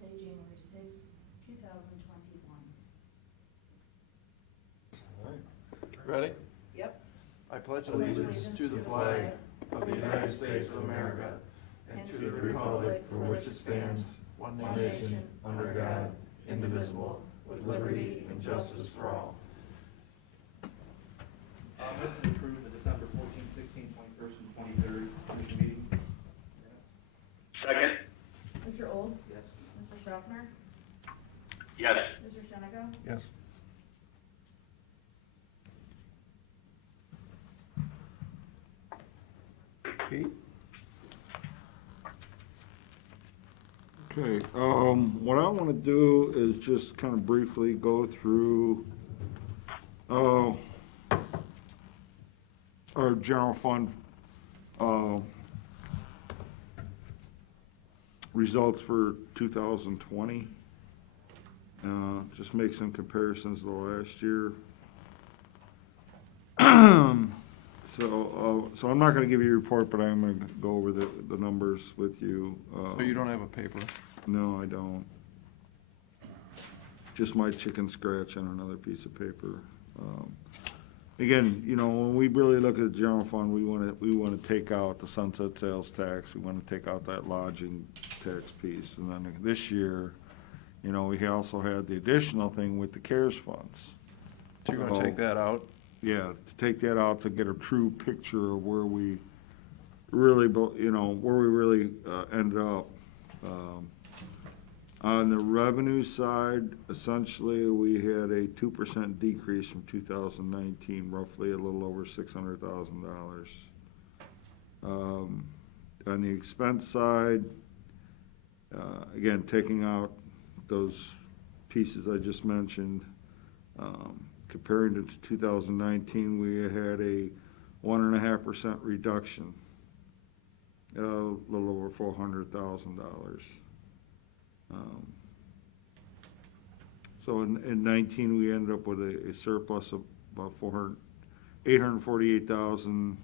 Wednesday, January 6, 2021. All right. Ready? Yep. I pledge allegiance to the flag of the United States of America and to the republic for which it stands, one nation, under God, indivisible, with liberty and justice for all. Motion to approve the December 14th, 16th, 21st, and 23rd commission meeting. Second. Mr. Old? Yes. Mr. Schaffner? Yes. Mr. Shenigo? Yes. Pete? Okay, what I want to do is just kind of briefly go through, our general fund, results for 2020. Just make some comparisons to last year. So I'm not gonna give you a report, but I'm gonna go over the numbers with you. So you don't have a paper? No, I don't. Just my chicken scratch on another piece of paper. Again, you know, when we really look at the general fund, we wanna take out the sunset sales tax, we wanna take out that lodging tax piece. And then this year, you know, we also had the additional thing with the CARES funds. So you're gonna take that out? Yeah, to take that out to get a true picture of where we really, where we really ended up. On the revenue side, essentially, we had a 2% decrease from 2019, roughly a little over $600,000. On the expense side, again, taking out those pieces I just mentioned, comparing it to 2019, we had a 1.5% reduction, a little over $400,000. So in 19, we ended up with a surplus of about $848,000.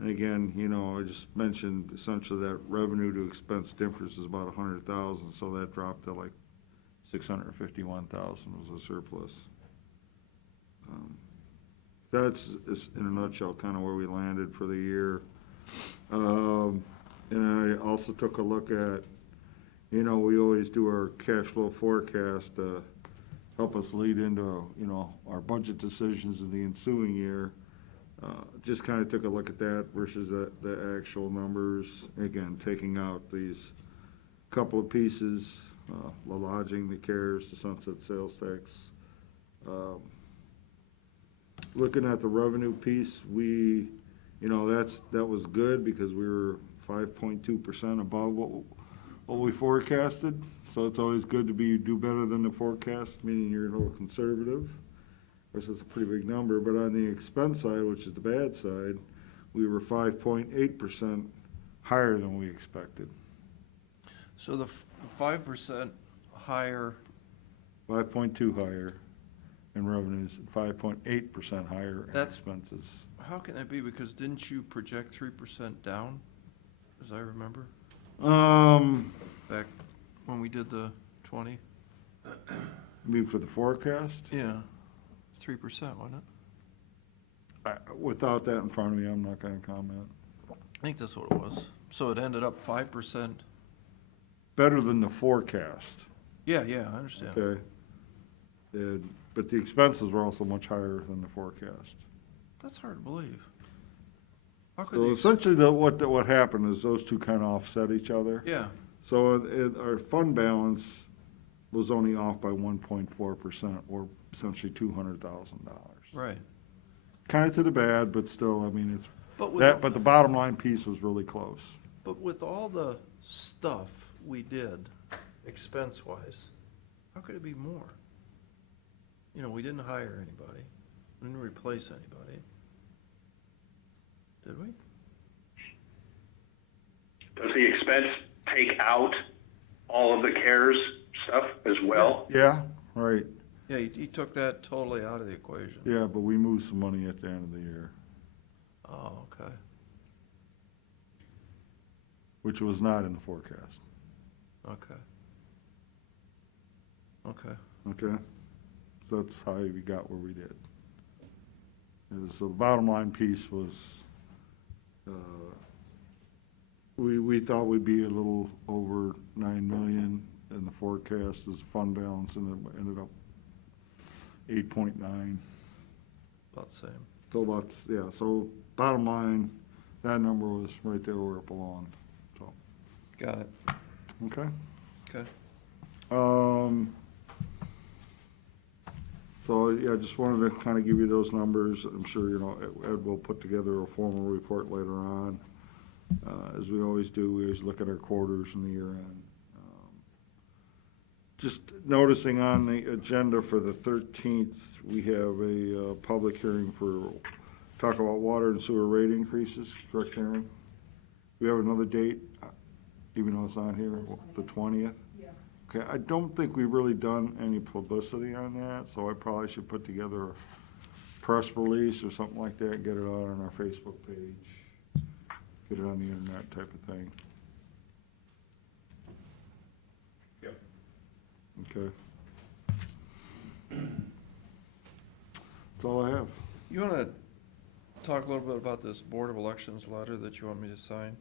And again, you know, I just mentioned essentially that revenue to expense difference is about $100,000, so that dropped to like $651,000 was a surplus. That's in a nutshell kind of where we landed for the year. And I also took a look at, you know, we always do our cash flow forecast to help us lead into, you know, our budget decisions in the ensuing year. Just kind of took a look at that versus the actual numbers. Again, taking out these couple of pieces, the lodging, the CARES, the sunset sales tax. Looking at the revenue piece, you know, that was good because we were 5.2% above what we forecasted. So it's always good to do better than the forecast, meaning you're a little conservative. Which is a pretty big number. But on the expense side, which is the bad side, we were 5.8% higher than we expected. So the 5% higher. 5.2 higher in revenues, 5.8% higher in expenses. How can that be? Because didn't you project 3% down, as I remember? Back when we did the 20? You mean for the forecast? Yeah, 3%, wasn't it? Without that in front of me, I'm not gonna comment. I think that's what it was. So it ended up 5%. Better than the forecast. Yeah, I understand. Okay. But the expenses were also much higher than the forecast. That's hard to believe. How could So you essentially, what happened is those two kind of offset each other. Yeah. So our fund balance was only off by 1.4%, or essentially $200,000. Right. Kind of to the bad, but still, I mean, it's But with But the bottom line piece was really close. But with all the stuff we did, expense-wise, how could it be more? You know, we didn't hire anybody, we didn't replace anybody, did we? Does the expense take out all of the CARES stuff as well? Yeah, right. Yeah, he took that totally out of the equation. Yeah, but we moved some money at the end of the year, Oh, okay. which was not in the forecast. Okay. Okay. Okay? So that's how we got where we did. So the bottom line piece was, we thought we'd be a little over 9 million in the forecast as a fund balance, and it ended up 8.9. About the same. So about, yeah, so bottom line, that number was right there where it belonged, so, Got it. okay? Okay. So, yeah, just wanted to kind of give you those numbers. I'm sure, you know, Ed will put together a formal report later on. As we always do, we always look at our quarters and the year end. Just noticing on the agenda for the 13th, we have a public hearing for, talk about water and sewer rate increases, correct, Karen? We have another date, even though it's on here, the 20th? Yeah. Okay, I don't think we've really done any publicity on that, so I probably should put together a press release or something like that, get it out on our Facebook page, get it on the internet type of thing. Yep. Okay. That's all I have. You want to talk a little bit about this Board of Elections letter that you want me to sign?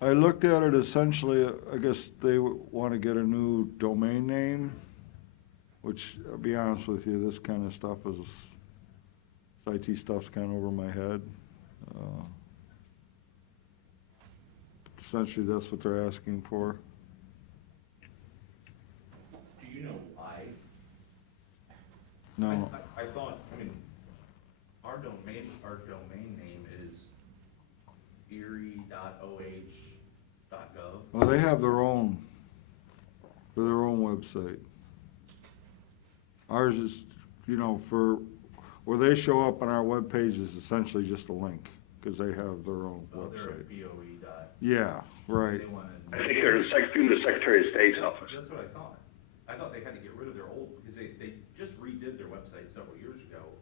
I looked at it essentially, I guess they want to get a new domain name, which, I'll be honest with you, this kind of stuff is, IT stuff's kind of over my head. Essentially, that's what they're asking for. Do you know why? No, I thought, I mean, our domain name is erie.oh.gov. well, they have their own website. Ours is, you know, for, where they show up on our webpage is essentially just a link, because they have their own Oh, they're website. at BOE dot. Yeah, right. They wanna. I think they're through the Secretary of State's office. That's what I thought. I thought they had to get rid of their old, because they just redid their website several years ago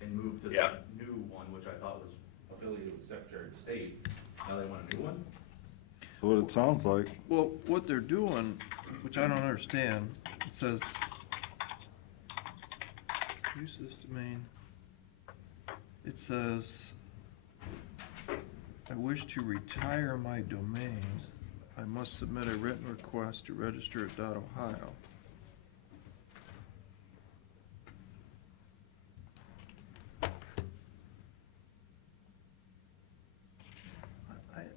and moved to this Yeah. new one, which I thought was affiliated with the Secretary of State. Now they want a new one? That's what it sounds like. Well, what they're doing, which I don't understand, it says, use this domain. It says, I wish to retire my domain. I must submit a written request to register at .ohio.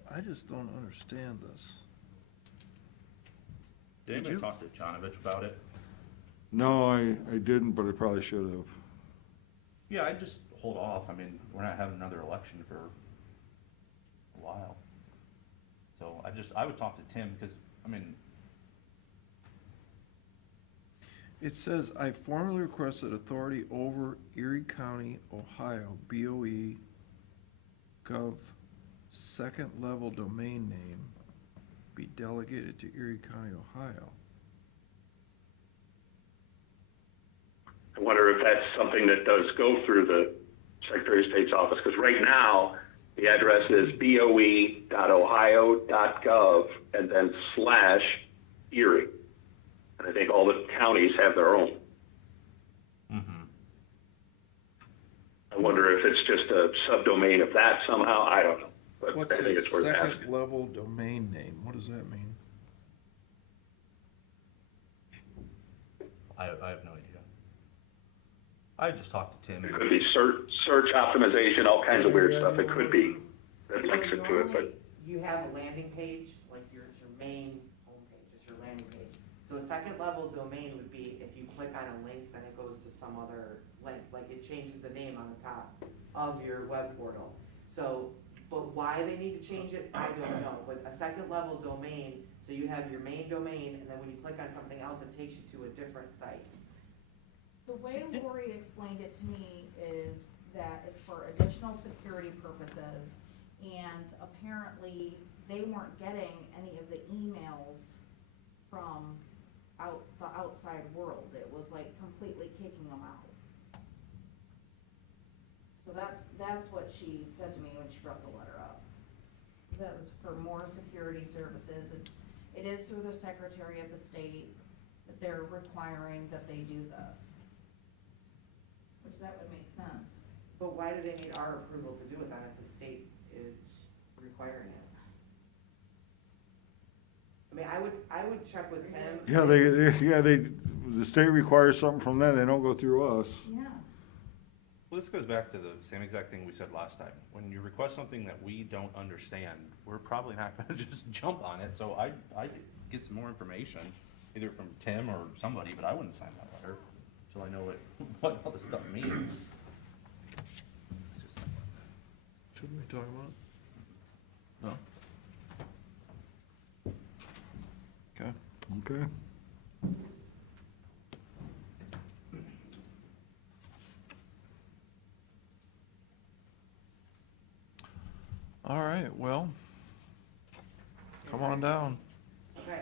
I just don't understand this. Did Did anybody you? talk to Jonovich about it? No, I didn't, but I probably should have. Yeah, I'd just hold off. I mean, we're not having another election for a while. So I would talk to Tim, because, I mean, It says, I formally request that authority over Erie County, Ohio, BOE, Gov, second level domain name be delegated to Erie County, Ohio. I wonder if that's something that does go through the Secretary of State's office, because right now, the address is boe.ohio.gov and then /Erie. And I think all the counties have their own. I wonder if it's just a subdomain of that somehow, I don't know. But What's I think a it's worth asking. second level domain name? What does that mean? I have no idea. I just talked to Tim. It could be search optimization, all kinds of weird stuff. It could be that links it to it, but You have a landing page, like it's your main homepage, it's your landing page. So a second level domain would be if you click on a link, then it goes to some other link, like it changes the name on the top of your web portal. So, but why they need to change it, I don't know, but a second level domain, so you have your main domain, and then when you click on something else, it takes you to a different site. The way Lori explained it to me is that it's for additional security purposes, and apparently they weren't getting any of the emails from the outside world. It was like completely kicking them out. So that's what she said to me when she brought the letter up. That was for more security services. It is through the Secretary of the State that they're requiring that they do this. Which that would make sense. But why do they need our approval to do it then if the state is requiring it? I mean, I would check with Tim. Yeah, the state requires something from them, they don't go through us. Yeah. Well, this goes back to the same exact thing we said last time. When you request something that we don't understand, we're probably not gonna just jump on it, so I get some more information, either from Tim or somebody, but I wouldn't sign that letter till I know what all this stuff means. Shouldn't we talk about it? No? Okay. Okay. All right, well, come on down. Okay.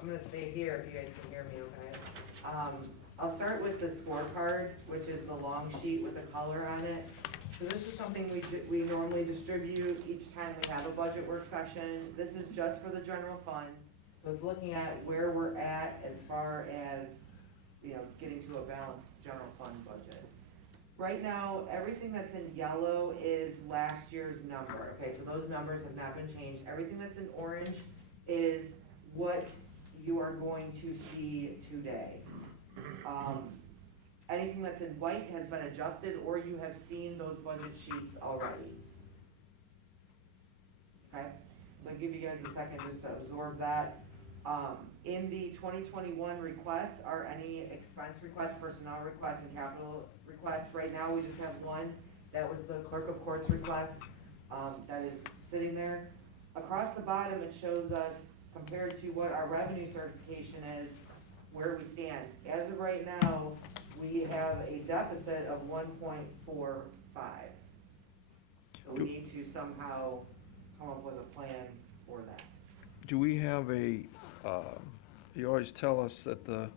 I'm gonna stay here if you guys can hear me, okay? I'll start with the scorecard, which is the long sheet with the color on it. So this is something we normally distribute each time we have a budget work session. This is just for the general fund. So it's looking at where we're at as far as, you know, getting to a balanced general fund budget. Right now, everything that's in yellow is last year's number, okay? So those numbers have not been changed. Everything that's in orange is what you are going to see today. Anything that's in white has been adjusted, or you have seen those budget sheets already. Okay, so I'll give you guys a second just to absorb that. In the 2021 requests are any expense requests, personnel requests, and capital requests. Right now, we just have one. That was the clerk of courts request that is sitting there. Across the bottom, it shows us, compared to what our revenue certification is, where we stand. As of right now, we have a deficit of 1.45. So we need to somehow come up with a plan for that. Do we have you always tell us that the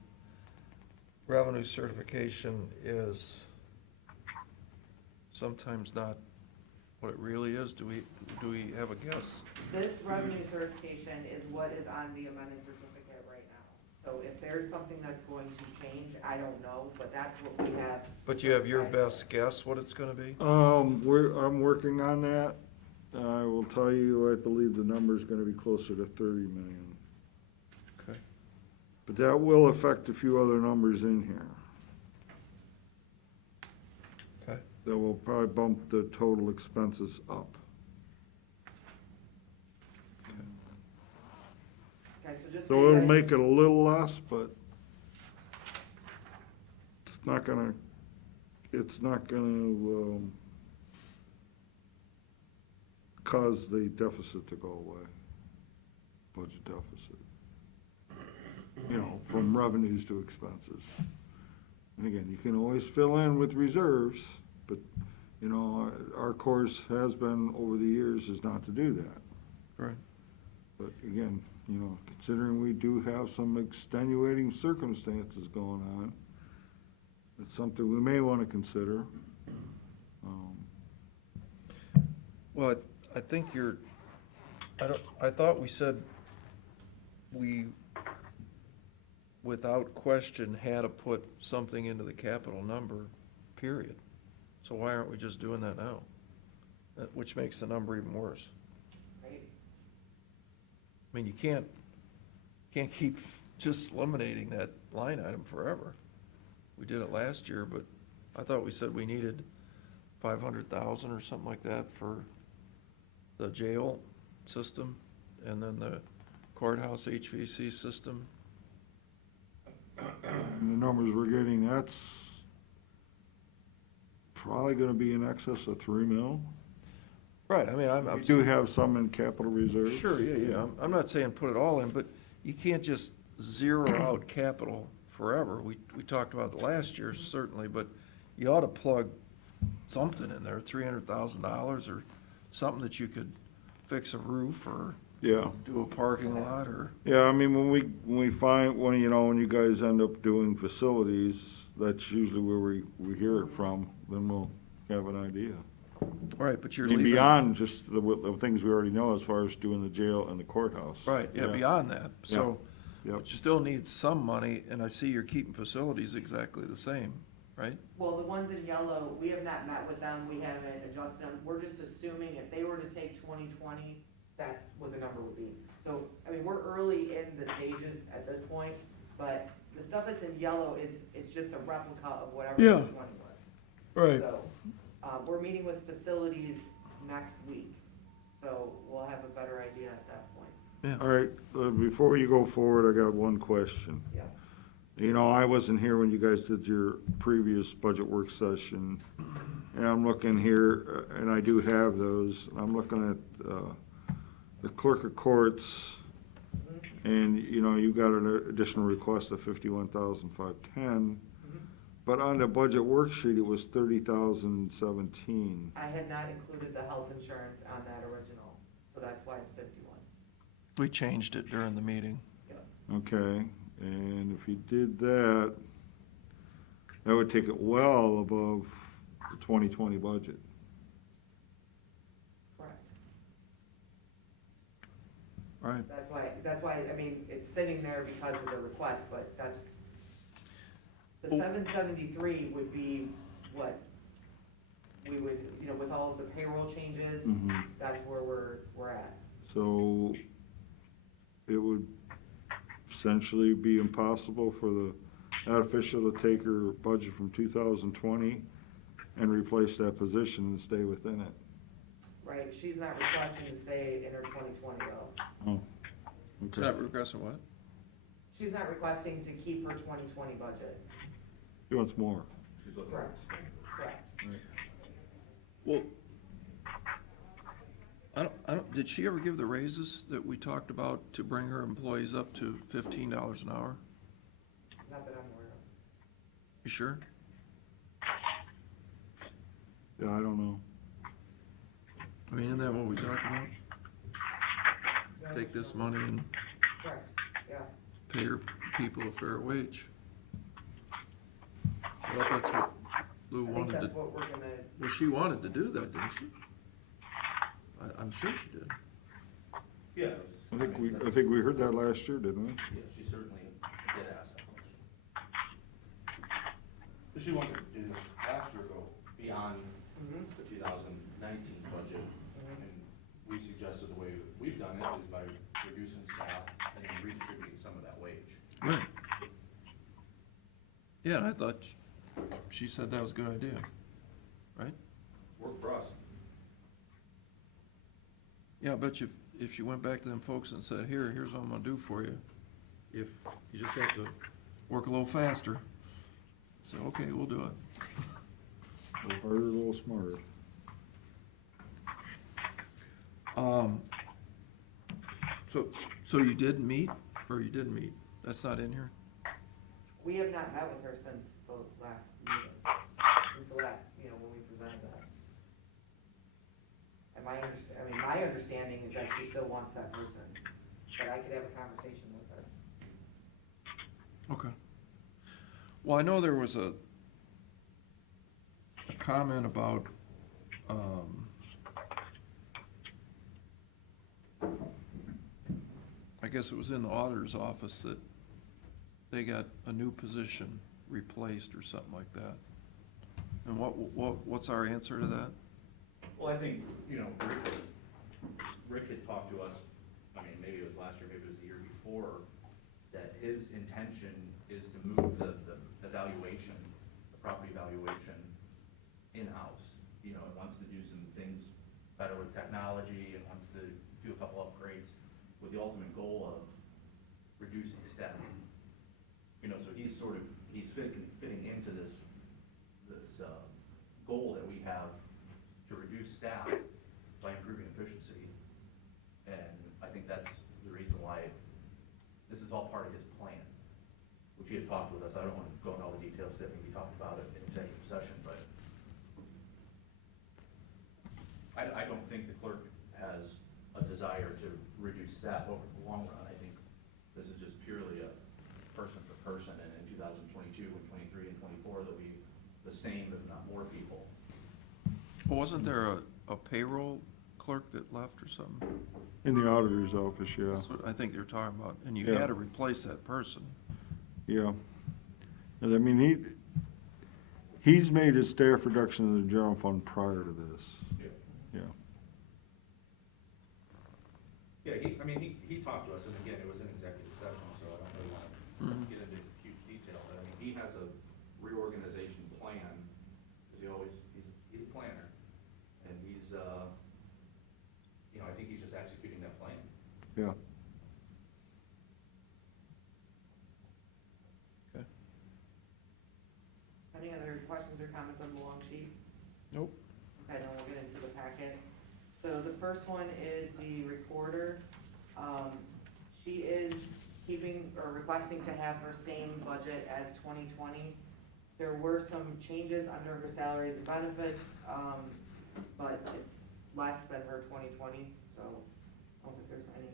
revenue certification is sometimes not what it really is? Do we have a guess? This revenue certification is what is on the amended certificate right now. So if there's something that's going to change, I don't know, but that's what we have. But you have your best guess what it's gonna be? I'm working on that. I will tell you, I believe the number's gonna be closer to 30 million. Okay. But that will affect a few other numbers in here. Okay. That will probably bump the total expenses up. Okay, so just. So you it'll guys- make it a little less, but it's not gonna cause the deficit to go away, budget deficit. You know, from revenues to expenses. And again, you can always fill in with reserves, but, you know, our course has been, over the years, is not to do that. Right. But again, you know, considering we do have some extenuating circumstances going on, it's something we may want to consider. Well, I think I thought we said we, without question, had to put something into the capital number, period. So why aren't we just doing that now? Which makes the number even worse. Right. I mean, you can't keep just eliminating that line item forever. We did it last year, but I thought we said we needed 500,000 or something like that for the jail system and then the courthouse HVAC system. And the numbers we're getting, that's probably gonna be in excess of 3 mil. Right, I mean, We do have some in capital reserve. Sure, yeah. I'm not saying put it all in, but you can't just zero out capital forever. We talked about it last year, certainly, but you ought to plug something in there, $300,000 or something that you could fix a roof or Yeah. do a parking lot or, Yeah, I mean, when you guys end up doing facilities, that's usually where we hear it from, then we'll have an idea. Right, but I you're mean, leaving. beyond just the things we already know as far as doing the jail and the courthouse. Right, yeah, beyond that, so, Yep. but you still need some money, and I see you're keeping facilities exactly the same, right? Well, the ones in yellow, we have not met with them, we haven't adjusted them, we're just assuming if they were to take 2020, that's what the number would be. So, I mean, we're early in the stages at this point, but the stuff that's in yellow is just a replica of whatever Yeah. 2020 was. Right. So, we're meeting with facilities next week, so we'll have a better idea at that point. Yeah, All right, before you go forward, I got one question. Yeah. You know, I wasn't here when you guys did your previous budget work session, and I'm looking here, and I do have those, I'm looking at, the clerk of courts, and, you know, you got an additional request of 51,510, but on the budget worksheet, it was 30,017. I had not included the health insurance on that original, so that's why it's 51. we changed it during the meeting. Okay, and if you did that, that would take it well above the 2020 budget. Correct. Right, That's why, I mean, it's sitting there because of the request, but that's, the Oh. 773 would be what we would, you know, with all of the payroll changes, Mhm. that's where we're at. So it would essentially be impossible for that official to take her budget from 2020 and replace that position and stay within it. Right, she's not requesting to stay in her 2020 though. Oh, is that regressive what? She's not requesting to keep her 2020 budget. He wants more. She's looking Correct. at Correct. Well, I don't, did she ever give the raises that we talked about to bring her employees up to $15 an hour? Not that I'm aware of. You sure? Yeah, I don't know. I mean, isn't that what we talked about? Take this money and Correct, yeah. pay your people a fair wage. I thought that's what Lou I think wanted to, that's what we're gonna, well, she wanted to do that, didn't she? I'm sure she did. Yeah. I think we heard that last year, didn't we? Yeah, she certainly did ask that question. But she wanted to do this last year, go beyond Mhm. the 2019 budget. And we suggested the way that we've done it is by reducing staff and then redistributing some of that wage. Right. Yeah, and I thought she said that was a good idea, right? Work for us. Yeah, I bet you if she went back to them folks and said, here's what I'm gonna do for you, if you just have to work a little faster, say, okay, we'll do it. A little harder, a little smarter. So you did meet, or you didn't meet? That's not in here? we have not met with her since the last meeting, since the last, you know, when we presented that. And my understanding is that she still wants that person, but I could have a conversation with her. Okay. Well, I know there was a comment about, I guess it was in the auditor's office that they got a new position replaced or something like that. And what's our answer to that? Well, I think, you know, Rick had talked to us, I mean, maybe it was last year, maybe it was the year before, that his intention is to move the valuation, the property valuation in-house. You know, it wants to do some things better with technology, it wants to do a couple upgrades with the ultimate goal of reducing staff. You know, so he's fitting into this goal that we have to reduce staff by improving efficiency. And I think that's the reason why this is all part of his plan, which he had talked with us. I don't want to go into all the details, because I think we talked about it in executive session, but I don't think the clerk has a desire to reduce staff over the long run. I think this is just purely a person for person, and in 2022 and 23 and 24, there'll be the same, if not more people. But wasn't there a payroll clerk that left or something? In the auditor's office, yeah, That's what I think you're talking about, and you Yeah. had to replace that person. yeah. And I mean, he's made his staff reduction in the general fund prior to this. Yeah. Yeah, he talked to us, and again, it was an executive session, so I don't really want to get into huge detail, but I mean, he has a reorganization plan, because he's a planner, and he's, I think he's just executing that plan. Yeah. Okay. Any other questions or comments on the long sheet? Nope. Okay, then we'll get into the packet. So the first one is the recorder. She is keeping or requesting to have her same budget as 2020. There were some changes under her salaries and benefits, but it's less than her 2020, so I don't think there's any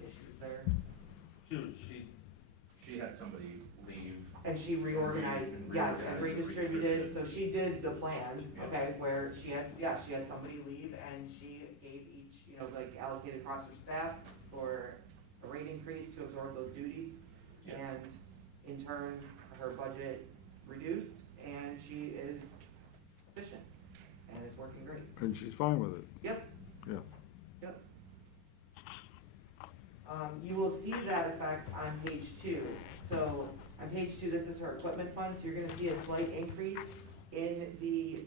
issues there. She had somebody leave. And she reorganized, And yes, and reorganized and redistributed, so redistributed. she did the plan, Yeah. okay, where she had somebody leave and she gave each, like allocated across her staff for a rate increase to absorb those duties. Yeah. And in turn, her budget reduced and she is efficient and it's working great. And she's fine with it. Yep. Yeah. Yep. You will see that effect on page 2. So on page 2, this is her equipment fund, so you're gonna see a slight increase in the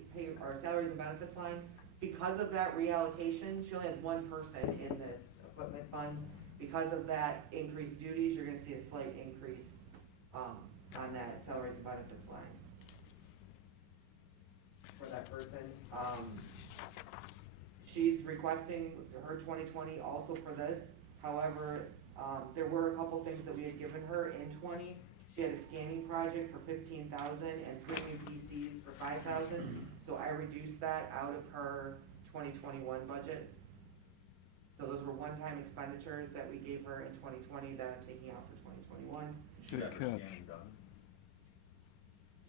salaries and benefits line. Because of that reallocation, she only has one person in this equipment fund. Because of that increased duties, you're gonna see a slight increase, on that salaries and benefits line. For that person, she's requesting her 2020 also for this. However, there were a couple things that we had given her in 20. She had a scanning project for 15,000 and 3 new PCs for 5,000. So I reduced that out of her 2021 budget. So those were one-time expenditures that we gave her in 2020 that I'm taking out for 2021. She Good got her catch. scanning done.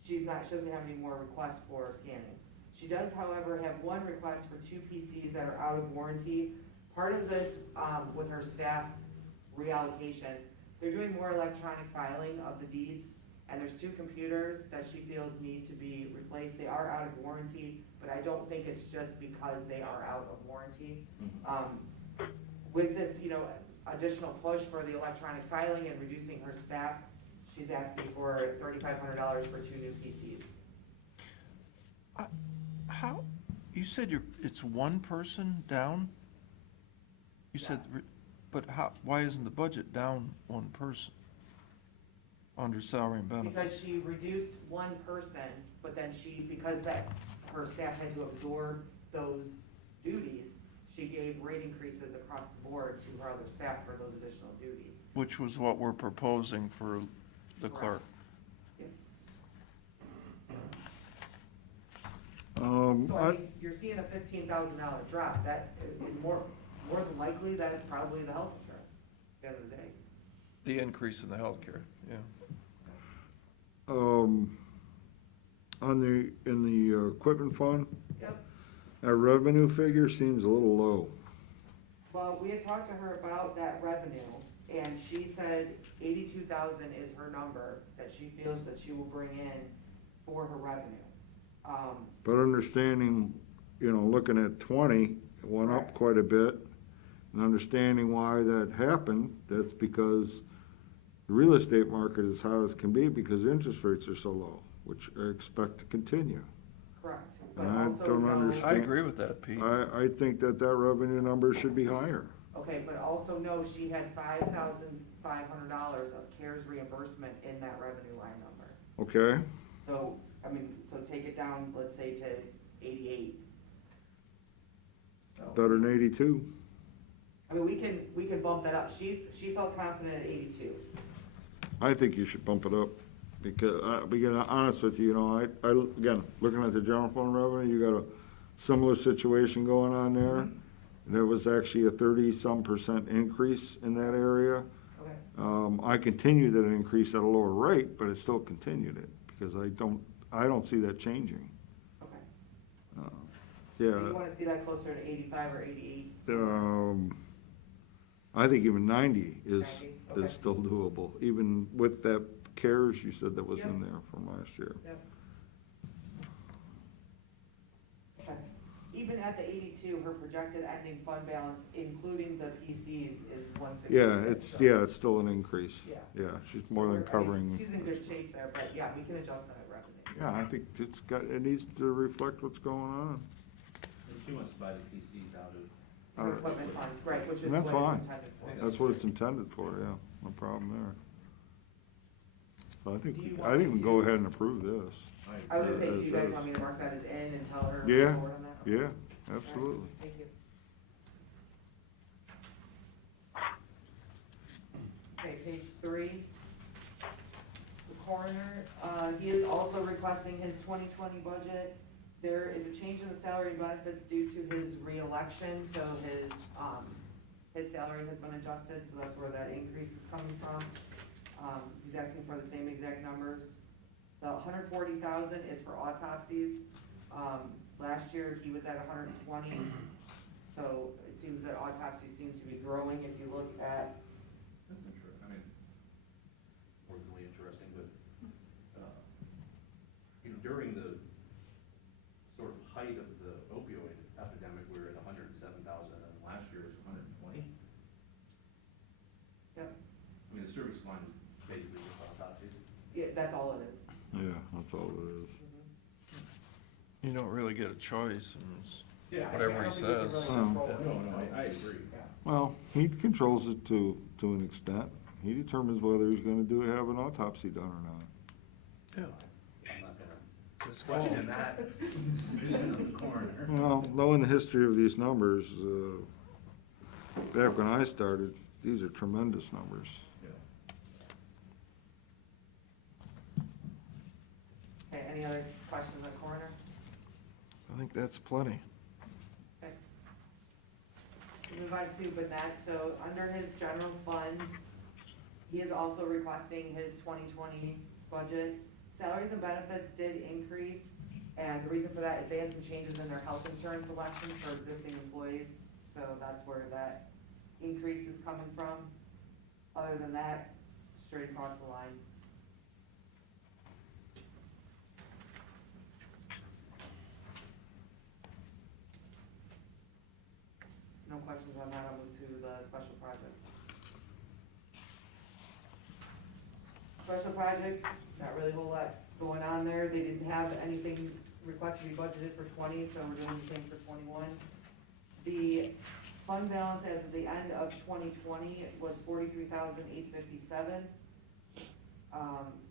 She doesn't have any more requests for scanning. She does, however, have one request for 2 PCs that are out of warranty. Part of this, with her staff reallocation, they're doing more electronic filing of the deeds, and there's 2 computers that she feels need to be replaced. They are out of warranty, but I don't think it's just because they are out of warranty. With this, additional push for the electronic filing and reducing her staff, she's asking for $3,500 for 2 new PCs. How, you said it's one person down? You said, Yes. but why isn't the budget down one person? Under salary and benefits? Because she reduced one person, but then because her staff had to absorb those duties, she gave rate increases across the board to her other staff for those additional duties. Which was what we're proposing for the Correct. clerk. Yep. So I mean, you're seeing a $15,000 drop. That more than likely that is probably the health insurance at the end of the day. The increase in the healthcare, yeah. In the equipment fund, Yep. our revenue figure seems a little low. Well, we had talked to her about that revenue, and she said 82,000 is her number that she feels that she will bring in for her revenue. But understanding, looking at 20, it went up Correct. quite a bit. And understanding why that happened, that's because the real estate market is hot as can be because interest rates are so low, which I expect to continue. Correct. But And I also don't know- understand. I agree with that, Pete. I think that revenue number should be higher. Okay, but also know she had $5,500 of CARES reimbursement in that revenue line number. Okay? So, so take it down, let's say to 88. So, Better than 82. we can bump that up. She felt confident at 82. I think you should bump it up, because honest with you, again, looking at the general fund revenue, you got a similar situation going on there. There was actually a 30-some% increase in that area. Okay. I continued that increase at a lower rate, but it still continued it, because I don't see that changing. Okay. So Yeah. you wanna see that closer to 85 or 88? I think even 90 is, 90, okay. is still doable, even with that CARES you said that was in Yep. there from last year. Yep. Okay. Even at the 82, her projected ending fund balance, including the PCs, is 166. Yeah, it's still an increase. Yeah. Yeah, she's more than I mean, covering. she's in good shape there, but yeah, we can adjust that revenue. Yeah, I think it needs to reflect what's going on. And she wants to buy the PCs out of. Her equipment fund, right, which is And what that's it's fine. intended for. That's what it's intended for, yeah, no problem there. So I think, Do you I want think we me can go to- ahead and approve this. I was gonna say, do As you guys is. want me to mark that as in and tell her? Yeah, forward on that? Okay. yeah, All right, absolutely. Thank you. Okay, page 3. The coroner, he is also requesting his 2020 budget. There is a change in the salary and benefits due to his reelection, so his salary has been adjusted, so that's where that increase is coming from. He's asking for the same exact numbers. The 140,000 is for autopsies. Last year, he was at 120, so it seems that autopsies seem to be growing. If you look at, That's interesting, I mean, worthily interesting, but, during the sort of height of the opioid epidemic, we were at 107,000, and last year was 120. yep, I mean, the service line is basically just autopsies. yeah, that's all it is. Yeah, that's all it is. You don't really get a choice, and it's Yeah. whatever he says. I agree. Yeah. Well, he controls it to an extent. He determines whether he's gonna have an autopsy done or not. Yeah. I'm not gonna It's question called- that decision of the coroner. Well, knowing the history of these numbers, back when I started, these are tremendous numbers. Yeah. Okay, any other questions on coroner? I think that's plenty. Okay. We move on to Burnett, so under his general fund, he is also requesting his 2020 budget. Salaries and benefits did increase, and the reason for that is they had some changes in their health insurance elections for existing employees, so that's where that increase is coming from. Other than that, straight across the line. No questions on that, I'll move to the special projects. Special projects, not really a whole lot going on there, they didn't have anything requested to be budgeted for 20, so we're doing the same for 21. The fund balance as of the end of 2020 was 43,857.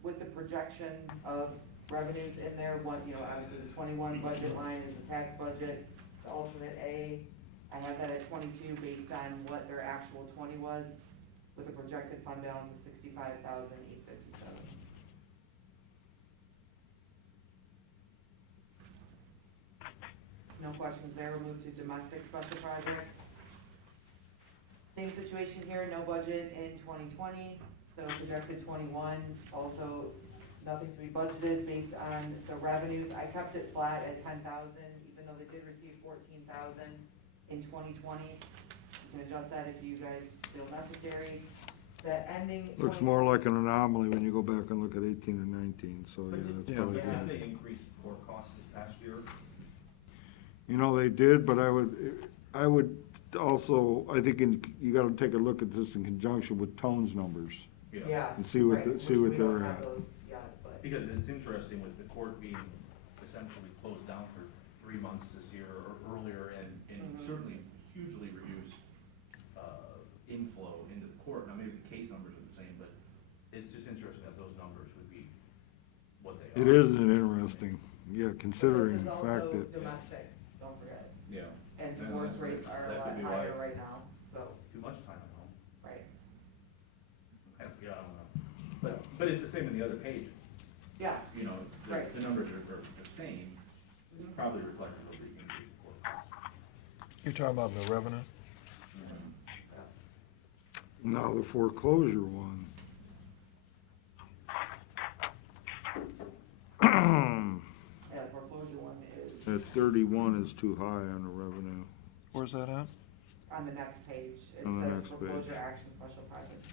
With the projection of revenues in there, obviously the 21 budget line is the tax budget, the alternate A, I have that at 22 based on what their actual 20 was, with a projected fund balance of 65,857. No questions there, we'll move to domestic special projects. Same situation here, no budget in 2020, so projected 21, also nothing to be budgeted based on the revenues. I kept it flat at 10,000, even though they did receive 14,000 in 2020. You can adjust that if you guys feel necessary. The ending. Looks more like an anomaly when you go back and look at 18 and 19, so But yeah, did- that's Yeah. probably Didn't good. they increase court costs this past year? They did, but I would also, I think you gotta take a look at this in conjunction with Tone's numbers. Yeah. And see what right, see which what we don't they're have at. those yet, but. Because it's interesting with the court being essentially closed down for 3 months this year or earlier, and Mhm. certainly hugely reduced inflow into the court. Now, maybe the case numbers are the same, but it's just interesting that those numbers would be what they are. It is an interesting, yeah, considering the This is fact also that, domestic, don't forget, Yeah. and divorce rates are a That could lot be higher why. right now, so, Too much time at home. right, Yeah, I don't know. But it's the same in the other page. yeah. Right. The numbers are the same, Mhm. probably reflective of the increase in court costs. You're talking about the revenue? now the foreclosure one. Yeah, foreclosure one is at 31 is too high on the revenue. Where's that at? On the next page, it On the says next foreclosure page. action special project.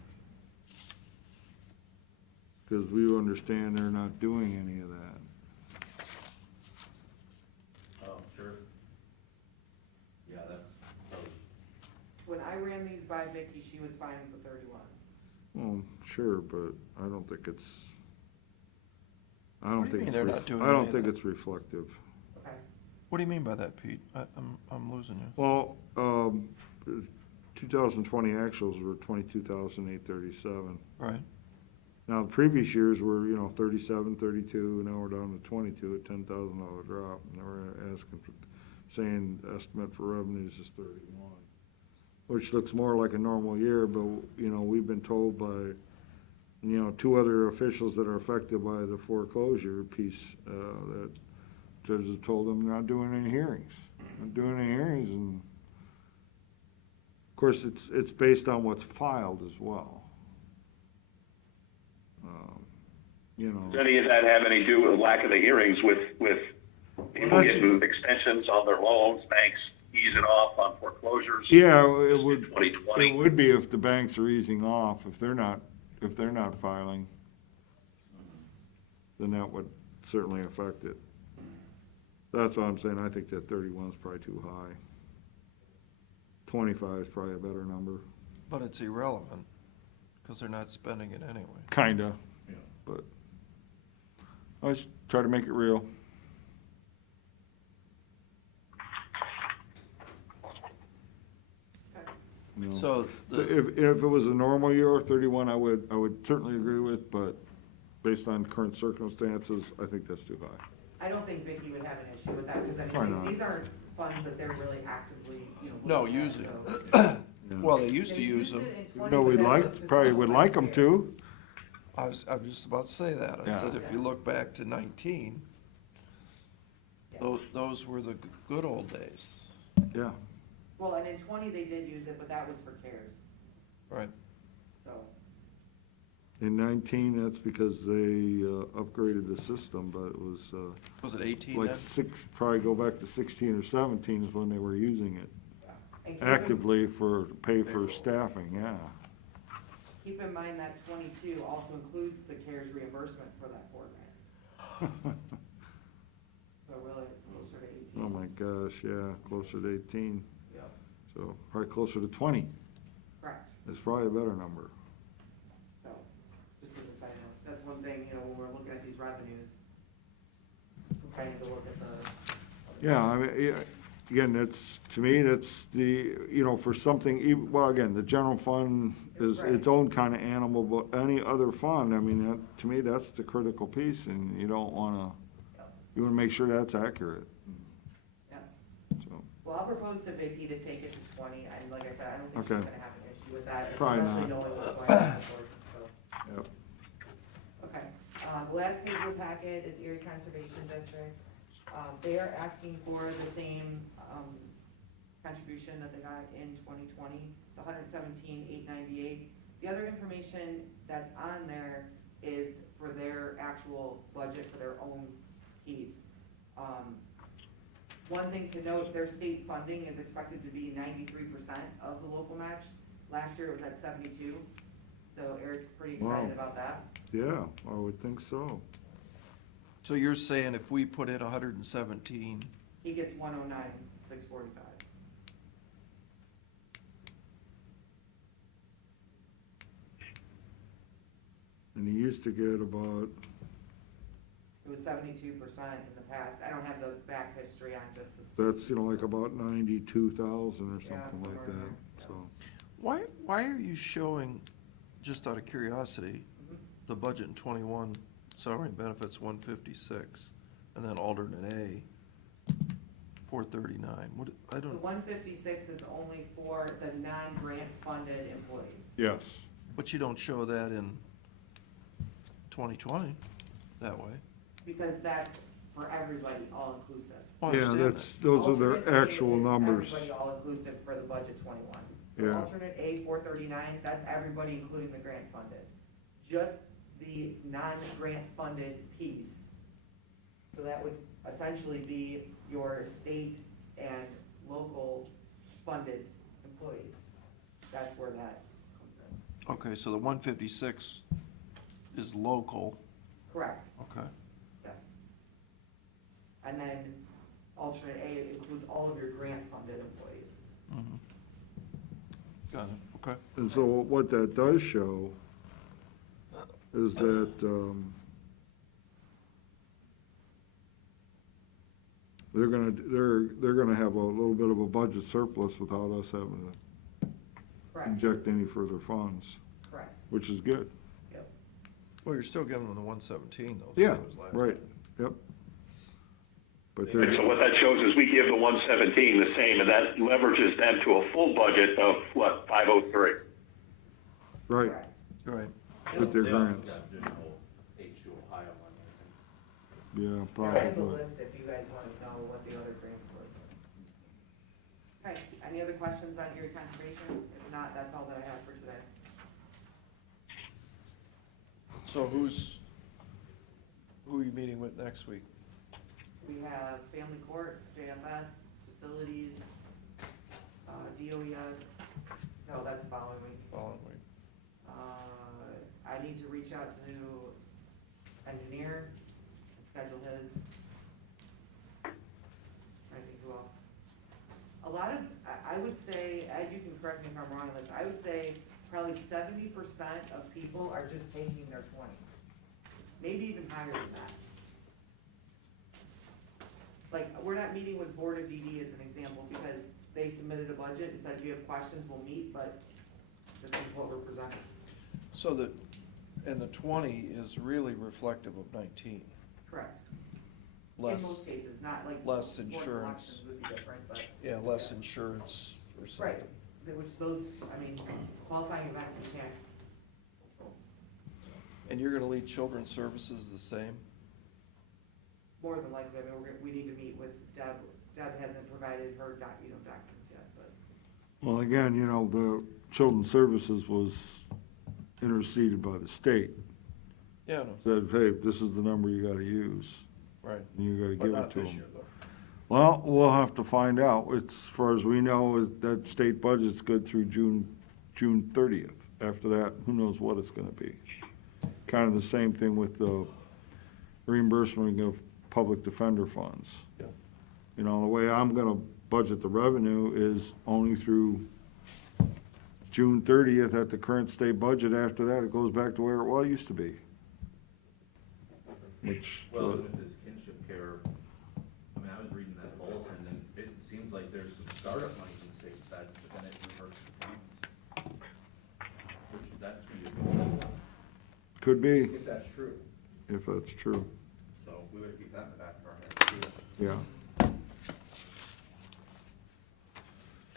Because we understand they're not doing any of that. Oh, sure. Yeah, that's, so, When I ran these by Vicky, she was fine with the 31. Well, sure, but I don't think it's, I What don't do you think mean it's, they're not doing I don't any of think that? it's reflective. Okay. What do you mean by that, Pete? I'm losing you. Well, 2020 actuals were 22,837. Right. Now, the previous years were, 37, 32, now we're down to 22, a $10,000 drop. And we're asking, saying the estimate for revenues is 31, which looks more like a normal year, but, we've been told by, two other officials that are affected by the foreclosure piece, that judges have told them not doing any hearings. Not doing any hearings, and of course, it's based on what's filed as well. Does any of that have any to do with lack of the hearings with people That's- getting extensions on their loans, banks easing off on foreclosures? Yeah, it would, 2020. it would be if the banks are easing off, if they're not filing, then that would certainly affect it. That's what I'm saying, I think that 31 is probably too high. 25 is probably a better number. But it's irrelevant, because they're not spending it anyway. Kinda, yeah. but I just try to make it real. You know. So, If it was a normal year, 31, I would certainly agree with, but based on current circumstances, I think that's too high. I don't think Vicky would have an issue with that, because Why not? these aren't funds that they're really actively, no, looking at, using. so. Yeah. Well, they used They to use used them. it in 20, No, we'd but that was like, just probably so would many like them years. to. I was just about to say that. I Yeah. said, if you look back to 19, Yeah. those were the good old days. Yeah. Well, and in 20, they did use it, but that was for CARES, Right. so. In 19, that's because they upgraded the system, but it was Was it 18 like then? probably go back to 16 or 17 is when they were using it And actively for pay for staffing, yeah. keep in mind that 22 also includes the CARES reimbursement for that 4 grant. So really, it's closer to 18. Oh my gosh, yeah, closer to 18, Yep, so probably closer to 20. correct. It's probably a better number. So, just as a side note, that's one thing, when we're looking at these revenues, we're trying to look at the. Yeah, I mean, again, that's, to me, that's the, for something, well, again, the general fund is Right. its own kind of animal, but any other fund, I mean, to me, that's the critical piece, and you don't wanna, you wanna make sure that's accurate, Yeah. so. Well, I'll propose to Vicky to take it to 20, and like I said, I don't think she's Okay. gonna have an issue with that, Probably especially not. knowing what's going on in the courts, so. Yep. Okay, the last page of the packet is Erie Conservation District. They are asking for the same, contribution that they got in 2020, the 117,898. The other information that's on there is for their actual budget for their own piece. One thing to note, their state funding is expected to be 93% of the local match. Last year it was at 72, so Eric's pretty excited Wow. about that. Yeah, I would think so. So you're saying if we put in 117, He gets 109,645. And he used to get about, It was 72% in the past. I don't have the back history on just the. that's, like about 92,000 or something Yeah, like somewhere in that, there, so. why are you showing, just out of curiosity, Mhm. the budget in 21, salary and benefits 156, and then alternate A, 439? What, I The don't, 156 is only for the non-grant funded employees. Yes. but you don't show that in 2020 that way. Because that's for everybody, all inclusive. Oh, I Yeah, understand that's, that. those are Alternate their A actual is numbers. Everybody all inclusive for the budget 21. So Yeah. alternate A 439, that's everybody including the grant funded. Just the non-grant funded piece. So that would essentially be your state and local funded employees. That's where that comes in. Okay, so the 156 is local, Correct, okay. yes. And then alternate A includes all of your grant funded employees. Mhm. Got it, okay. And so what that does show is that, they're gonna have a little bit of a budget surplus without us having to Correct, inject any further funds, correct, which is good. yep. Well, you're still giving them the 117 though. Yeah, same as last right, time. yep. But Right, so they're, what that shows is we give the 117 the same, and that leverages them to a full budget of, what, 503? right, Correct. Right. with their They also grants, got additional H2 Ohio money, I think. yeah, I have the probably. list if you guys want to know what the other grants were. Okay, any other questions on Erie Conservation? If not, that's all that I have for today. So who are you meeting with next week? We have Family Court, JFS, Facilities, DOES, no, that's the following week. Following week. I need to reach out to engineer and schedule his. I think who else? A lot of, I would say, Ed, you can correct me if I'm wrong on this, I would say probably 70% of people are just taking their 20. Maybe even higher than that. Like, we're not meeting with Board of DD as an example, because they submitted a budget and said, if you have questions, we'll meet, but this is what we're presenting. So that, and the 20 is really reflective of 19. Correct. Less, In most cases, not like. less board insurance. elections would be different, but. yeah, less insurance or something. Right, which those, I mean, qualifying events, we can't. And you're gonna leave children's services the same? More than likely, I mean, we need to meet with Deb. Deb hasn't provided her documents yet, but. Well, again, the Children's Services was interceded by the state, Yeah, no, said, hey, this is the number you gotta use, right. and you gotta But give it not to this them. year though. Well, we'll have to find out. As far as we know, that state budget's good through June 30th. After that, who knows what it's gonna be. Kind of the same thing with the reimbursement of public defender funds. Yeah. The way I'm gonna budget the revenue is only through June 30th at the current state budget. After that, it goes back to where it used to be. Which, Well, with this kinship care, I mean, I was reading that bulletin, and it seems like there's some startup money from the state side, but then it reverts to counties. Which, that could be, if that's true, if that's true, so we would keep that in the back of our head too. yeah.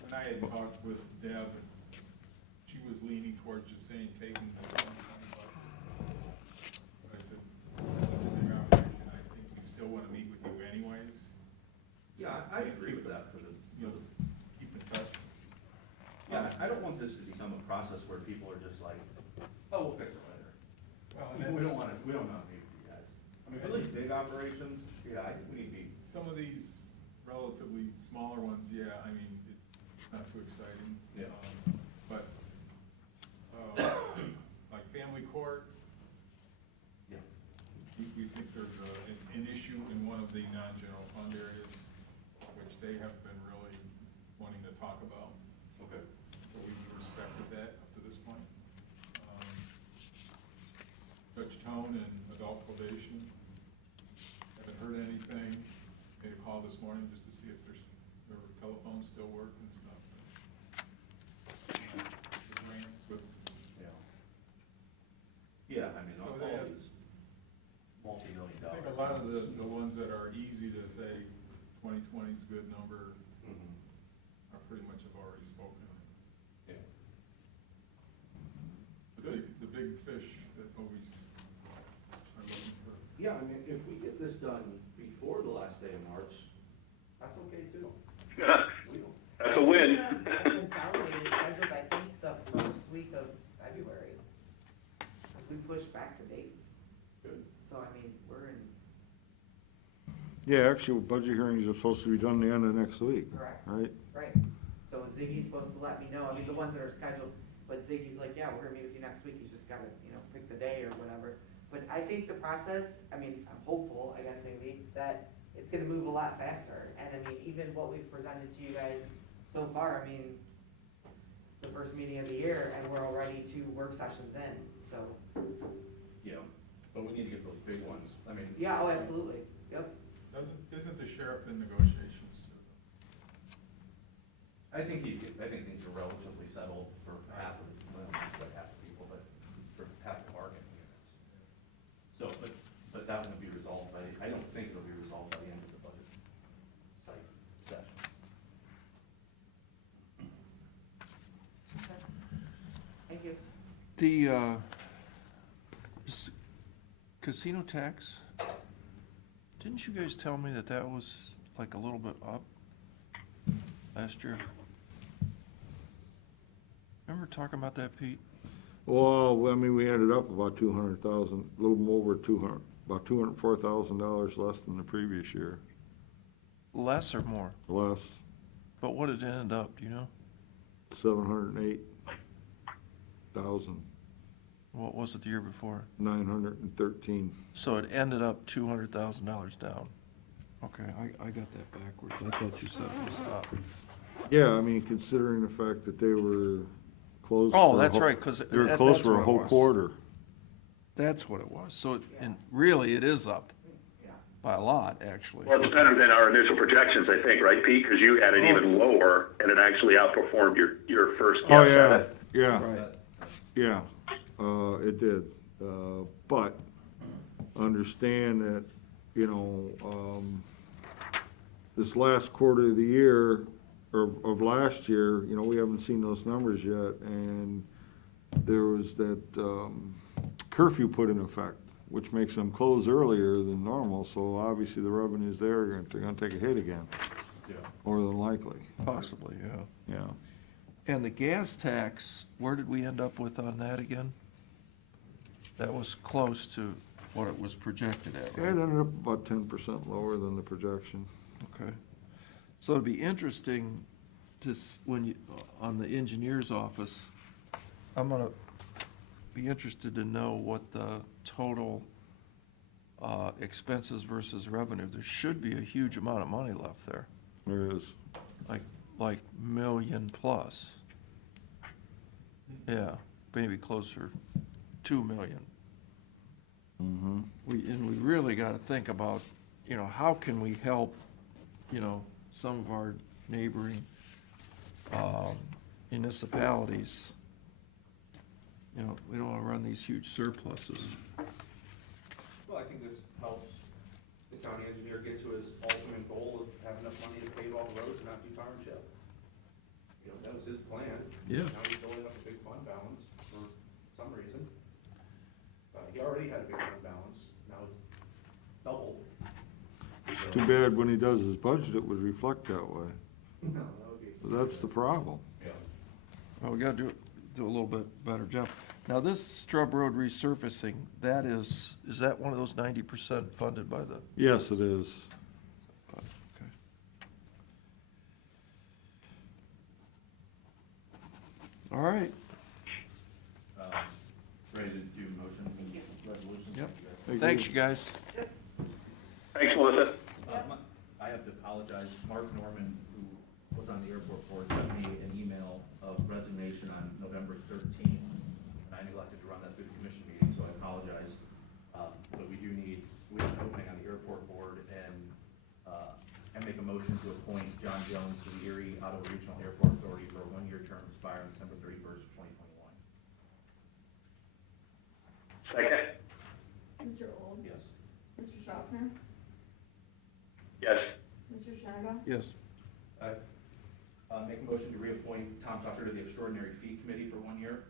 When I had talked with Deb, she was leaning towards just saying taking the 120 bucks. But I said, I think we still want to meet with you anyways. Yeah, I agree with that, because it's, Keep in touch. yeah, I don't want this to become a process where people are just like, oh, we'll fix it later. Well, We don't want to meet with you guys. I mean, for these big operations, yeah, we need to be. Some of these relatively smaller ones, yeah, I mean, it's not too exciting. Yeah. But, like family court, Yeah. we think there's an issue in one of the non-general fund areas, which they have been really wanting to talk about. Okay. So we've respected that up to this point. Judge Tone and adult probation, haven't heard anything. Made a call this morning just to see if their telephones still work and stuff. The grants with, Yeah. Yeah, I mean, So all they have- these multi-million I dollar. think a lot of the ones that are easy to say 2020 is a good number Mhm. are pretty much have already spoken. Yeah. The big fish that always are looking for. Yeah, I mean, if we get this done before the last day of March, that's okay too. We don't. That's a win. We have a consolidated scheduled, I think, the first week of February. We pushed back the dates. Good. So, I mean, we're in, Yeah, actually, budget hearings are supposed to be done the end of next week, Correct. right? Right, so Ziggy's supposed to let me know, I mean, the ones that are scheduled, but Ziggy's like, yeah, we're gonna meet with you next week, he's just gotta, pick the day or whatever. But I think the process, I mean, I'm hopeful, I guess maybe, that it's gonna move a lot faster. And I mean, even what we've presented to you guys so far, I mean, it's the first meeting of the year and we're already 2 work sessions in, so. Yeah, but we need to get those big ones. I mean. Yeah, oh, absolutely, yep. Isn't the sheriff in negotiations too? I think things are relatively settled for half of the, well, not quite half the people, but for half the bargaining units. So, but that won't be resolved by, I don't think it'll be resolved by the end of the budget session. Thank you. The, casino tax, didn't you guys tell me that that was like a little bit up last year? Remember talking about that, Pete? Well, I mean, we ended up about 200,000, a little more over 200, about $204,000 less than the previous year. Less or more? Less, But what did it end up, do you know? 708,000, What was it the year before? 913. So it ended up $200,000 down. Okay, I got that backwards. I thought you said it was up. Yeah, I mean, considering the fact that they were closed. Oh, for a that's whole- right, 'cause They were that- closed that's for a what it whole was. quarter. That's what it was. So, and really, it is up Yeah. by a lot, actually. Well, it's better than our initial projections, I think, right, Pete? Because you had it even lower, and it actually outperformed your first guess Oh, at yeah, it. yeah, Right. yeah, it did. But understand that, this last quarter of the year, or of last year, we haven't seen those numbers yet, and there was that curfew put in effect, which makes them close earlier than normal, so obviously the revenues there, they're gonna take a hit again, Yeah. more than likely, Possibly, yeah. yeah. And the gas tax, where did we end up with on that again? That was close to what it was projected at, It right? ended up about 10% lower than the projection. Okay. So it'd be interesting to, when you, on the engineer's office, I'm gonna be interested to know what the total expenses versus revenue. There should be a huge amount of money left there, There is. like million plus. Yeah, maybe closer, 2 million. Mm-hmm. And we really gotta think about, how can we help, some of our neighboring municipalities. We don't wanna run these huge surpluses. Well, I think this helps the county engineer get to his ultimate goal of having enough money to pave all the roads and not do tar and chip. That was his plan. Yeah. Now he's building up a big fund balance for some reason. He already had a big fund balance, now it's doubled. It's too bad when he does his budget, it would reflect that way. No, that would be. That's the problem. Yeah. Well, we gotta do a little bit better job. Now, this Strub Road resurfacing, is that one of those 90% funded by the? Yes, it is. Okay. All right. Ready to do motion resolution? Yep. Thank Thanks, you. you guys. Thanks, Melissa. I have to apologize. Mark Norman, who was on the airport board, sent me an email of resignation on November 13th. And I neglected to run that through the commission meeting, so I apologize. But we have an opening on the airport board, and make a motion to appoint John Jones to the Erie Ottawa Regional Airport Authority for a 1-year term expiring December 31st, 2021. Second? Mr. Old? Yes. Mr. Schaffner? Yes. Mr. Shanaga? Yes. Make a motion to reappoint Tom Tucker to the Extraordinary Fee Committee for 1 year.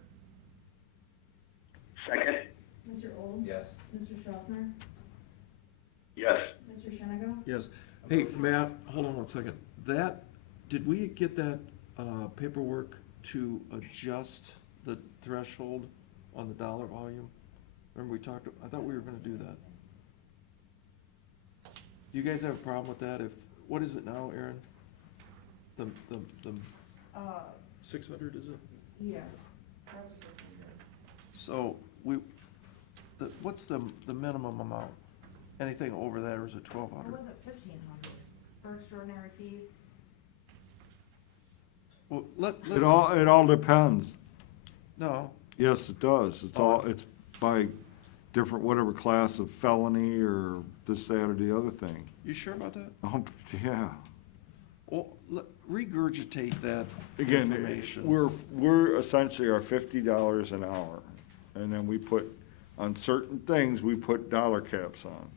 Second? Mr. Old? Yes. Mr. Schaffner? Yes. Mr. Shanaga? Yes. Hey, Matt, hold on 1 second. Did we get that paperwork to adjust the threshold on the dollar volume? Remember we talked, I thought we were gonna do that. you guys have a problem with that? What is it now, Aaron? The Uh, 600, is it? yeah, that was 600. So what's the minimum amount? Anything over that, or is it Or 1,200? was it 1,500 for extraordinary fees? Well, It all depends. no, Yes, it does. It's by different, whatever class of felony or this, that, or the other thing. you sure about that? Yeah. Well, regurgitate that Again, information. we're essentially our $50 an hour. And then we put, on certain things, we put dollar caps on.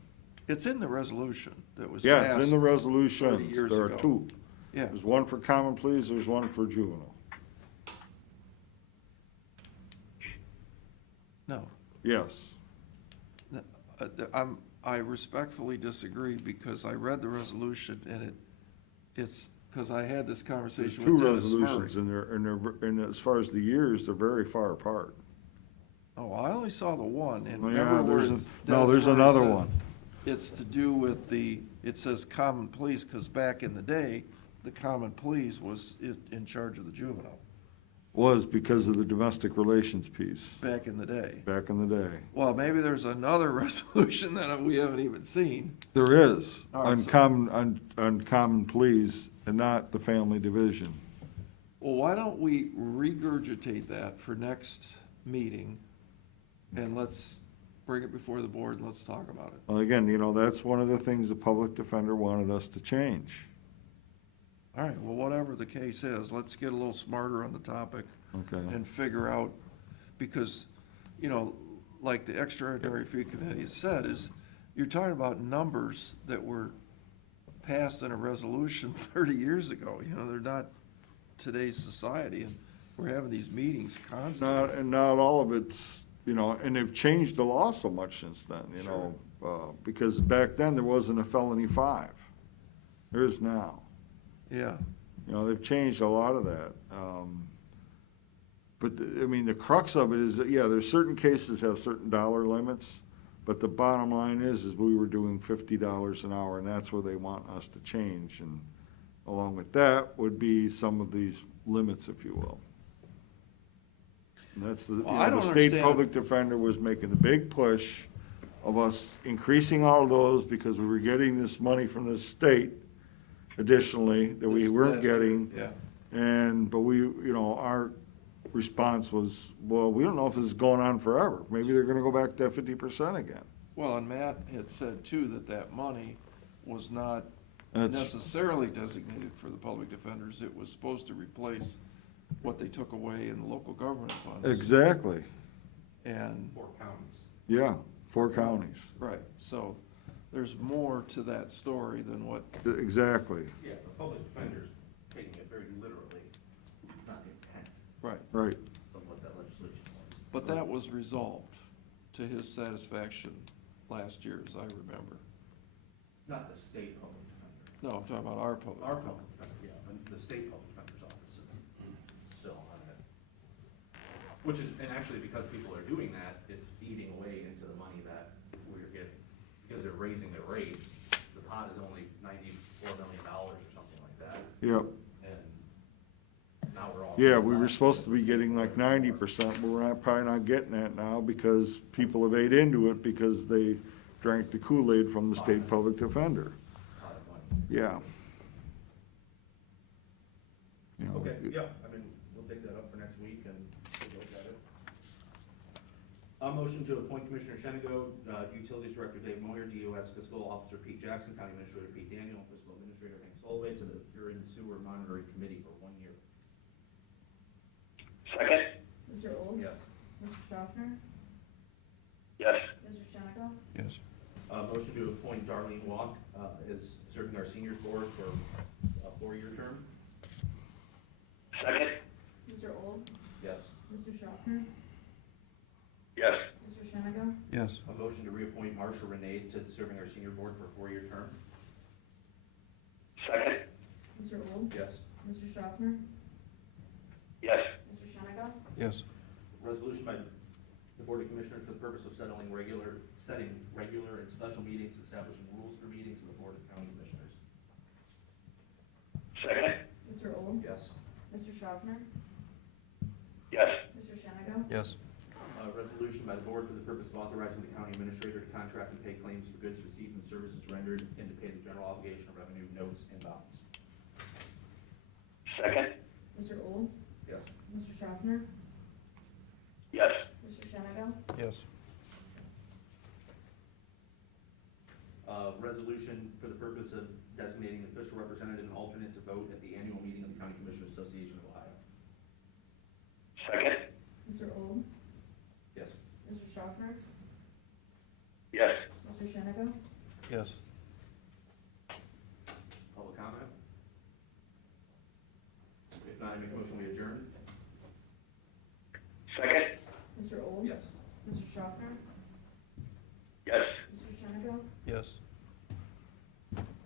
It's in the resolution that was Yeah, passed. it's in the 30 resolutions. years There are ago. two. Yeah, There's one for common pleas, there's one for juvenile. no. Yes. I respectfully disagree because I read the resolution and it's, because I had this There's conversation two with Dennis resolutions Murray. and as far as the years, they're very far apart. Oh, I only saw the one, and Well, yeah, remember where there's it's. no, Dennis there's Murray another said one. It's to do with it says common pleas, because back in the day, the common pleas was in charge of the juvenile, Was because of the domestic relations piece, back in the day. back in the day. Well, maybe there's another resolution that we haven't even seen. There is, All right, on so- on common pleas and not the family division. Well, why don't we regurgitate that for next meeting, and let's bring it before the board, and let's talk about it. Well, again, that's one of the things the public defender wanted us to change. All right, well, whatever the case is, let's get a little smarter on the topic Okay. and figure out, because, like the extraordinary fee committee has said, is you're talking about numbers that were passed in a resolution 30 years ago. They're not today's society, and we're having these meetings constantly. Not all of it's, and they've changed the law so much since then, because back then there wasn't a felony 5. There is now. Yeah, They've changed a lot of that. But, the crux of it is that, yeah, there's certain cases have certain dollar limits, but the bottom line is we were doing $50 an hour, and that's where they want us to change. And along with that would be some of these limits, if you will. And that's Well, I don't the state understand. public defender was making the big push of us increasing all of those because we were getting this money from the state additionally that we weren't getting. Yeah. But our response was, well, we don't know if this is going on forever. Maybe they're gonna go back to 50% again. Well, and Matt had said too that money was not That's- necessarily designated for the public defenders. It was supposed to replace what they took away in the local government funds. Exactly, And, 4 counties. yeah, 4 counties, right, so there's more to that story than what, exactly, Yeah, the public defender's taking it very literally, not intent right. right. of what that legislation was. But that was resolved to his satisfaction last year, as I remember. Not the state public defender. No, I'm talking about our public. Our public defender, yeah, but the state public defender's office is still on it. Which is, and actually because people are doing that, it's eating away into the money that we're getting. Because they're raising their rates, the pot is only $94 million or something like that. Yep, And now we're all. yeah, we were supposed to be getting like 90%, but we're probably not getting that now because people have ate into it because they drank the Kool-Aid from the state public defender, Pot of money. yeah. Okay, yeah, we'll take that up for next week and take a look at it. A motion to appoint Commissioner Shenigo, Utilities Director Dave Moyer, DOS Fiscal Officer Pete Jackson, County Administrator Pete Daniel, Fiscal Administrator Hank Soloway to the Erie Sewer Monitoring Committee for 1 year. Second? Mr. Old? Yes. Mr. Schaffner? Yes. Mr. Shenigo? Yes. Motion to appoint Darlene Walk as serving our seniors board for a 4-year term. Second? Mr. Old? Yes. Mr. Schaffner? Yes. Mr. Shenigo? Yes. A motion to reappoint Marsha Renee to serving our senior board for a 4-year term. Second? Mr. Old? Yes. Mr. Schaffner? Yes. Mr. Shenigo? Yes. Resolution by the Board of Commissioners for the purpose of setting regular and special meetings, establishing rules for meetings of the Board of Schaffner? Yes. Mr. Shenigo? Yes. A resolution by the board for the purpose of authorizing the county administrator to contract and pay claims for goods received and services rendered and to pay the general obligation of revenue notes and bonds. Second?